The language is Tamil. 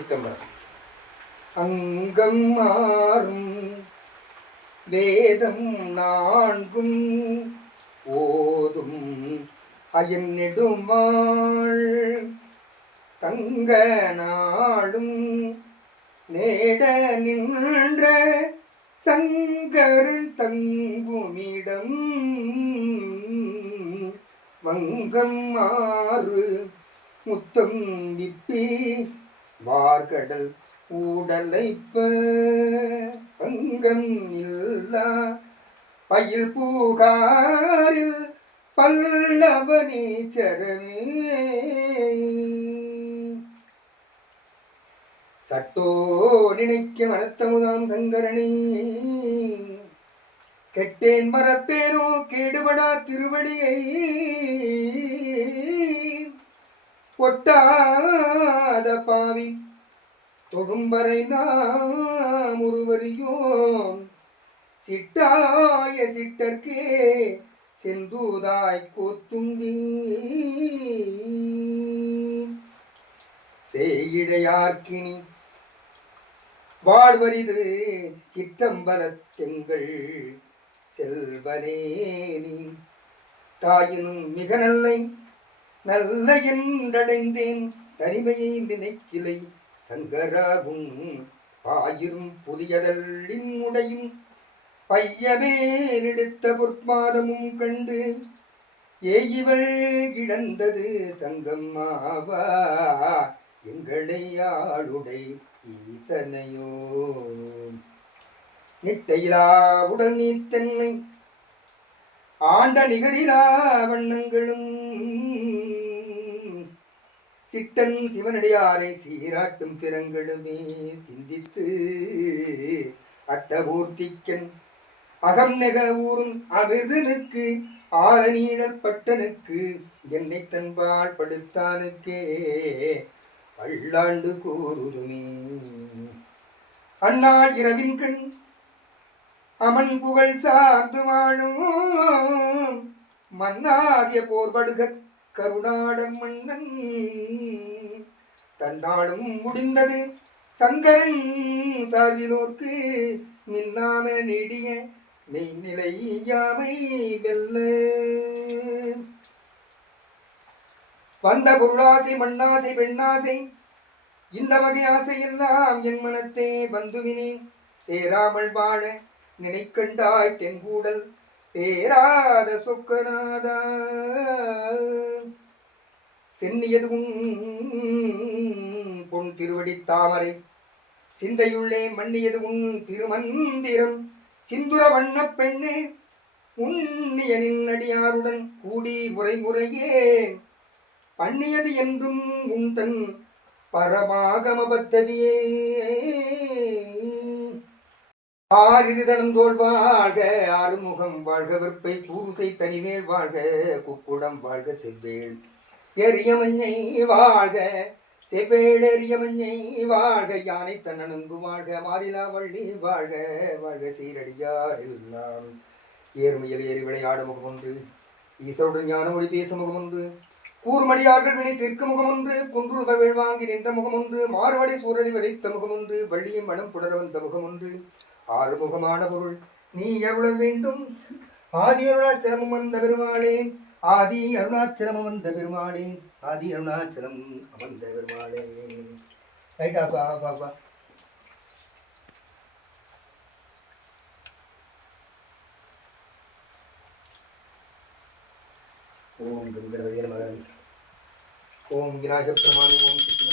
சித்தம்பரம். அங்கம் மாறும் வேதம் நான்கும் ஓதும் அயன் நெடுமாள் தங்க நாளும் நேட நின்ற சங்கரன் தங்குமிடம் வங்கம் மாறு முத்தம் விப்பி வார்கடல் ஊடலைப்ப பங்கம் இல்லா பயில் பூகாரில் பல்லவனீச்சரமே சட்டோ நினைக்க மனத்தமுதாம் சங்கரனே கெட்டேன் மரப்பேனோ கேடுபடா திருவடியை ஒட்டாத பாவி தொழும்பரை நாம் ஒருவரியோம் சிட்டாய சிட்டர்க்கே செந்தூதாய் கோத்தும்பி செய்யிடையார்க்கினி வாழ்வரிது சிற்றம்பலத்தெங்கள் செல்வனே நீ தாயினும் மிக நல்ல என்றடைந்தேன் தனிமையை நினைக்கிலை சங்கராவும் பாயிரும் புலியதல்லின் உடையும் பையமே நெடுத்த பொற்பாதமும் கண்டு ஏயிவள் கிடந்தது சங்கம்மாவா எங்களை ஆளுடை ஈசனையோ நிட்டையிலா உடல் நீத்தன்மை ஆண்ட நிகரிலா வண்ணங்களும் சிட்டன் சிவனடியாரை சீராட்டும் திறங்களுமே சிந்தித்து அட்டபூர்த்திக்கன் அகம் நெக ஊரும் அமிர்தனுக்கு ஆலநீழல் பட்டனுக்கு என்னை தன்பால் படுத்தானுக்கே பல்லாண்டு கூறுதுமே அண்ணாள் இரவின் கண் அமன் புகழ் சார்ந்து வாழும் மன்னாகிய போர்வடுக கருணாடர் மன்னன் தன்னாலும் முடிந்தது சங்கரன் சார்பிலோர்க்கு மின்னாம நீடிய மெய்நிலையாமை வெல்ல வந்த பொருளாசை மண்ணாசை பெண்ணாசை இந்த வகை ஆசையெல்லாம் என் மனத்தே வந்துவினே சேராமல் வாழ நினைக்கண்டாய் தென்கூடல் பேராத சொக்கநாதா சென்னியது பொன் திருவடி தாமரை சிந்தையுள்ளே மன்னியது உன் திருமந்திரம் சிந்துர வண்ண பெண்ணே உன்னியனின் அடியாருடன் கூடி முறைமுறையே பண்ணியது என்றும் உன் தன் பரமாகம பத்ததியே ஆறிருதனம் தோல் வாழ்க ஆறுமுகம் வாழ்க வெற்பை கூறுசை தனிமேல் வாழ்க குக்குடம் வாழ்க செவ்வேள் எரியமஞ்சை வாழ்க செவ்வேள் எரியமஞ்சை வாழ்க யானை தன்னனங்கு வாழ்க மாறிலா வள்ளி வாழ்க வாழ்க சீரடியார் எல்லாம் ஏர்மையில் ஏறி விளையாடு முகம் ஒன்று ஈசருடன் ஞான மொழி பேச முகம் ஒன்று கூர்மடியார்கள் வினை தெற்கு முகம் ஒன்று குன்றுருவ வேள்வாங்கி நின்ற முகம் ஒன்று மாறுவடை சூரடி வதைத்த முகம் ஒன்று வள்ளியும் மனம் புடர வந்த முகம் ஒன்று ஆறுமுகமான பொருள் நீ அருள வேண்டும் ஆதி அருணாச்சலமும் வந்த பெருமாளே ஆதி அருணாச்சலமும் வந்த பெருமாளே ஆதி அருணாச்சலம் அமர்ந்த பெருமாளே ரைட்டா பாப்பா ஓம் கங்கடவதே நமக ஓம் விநாயக பெருமானே ஓம் சித்தி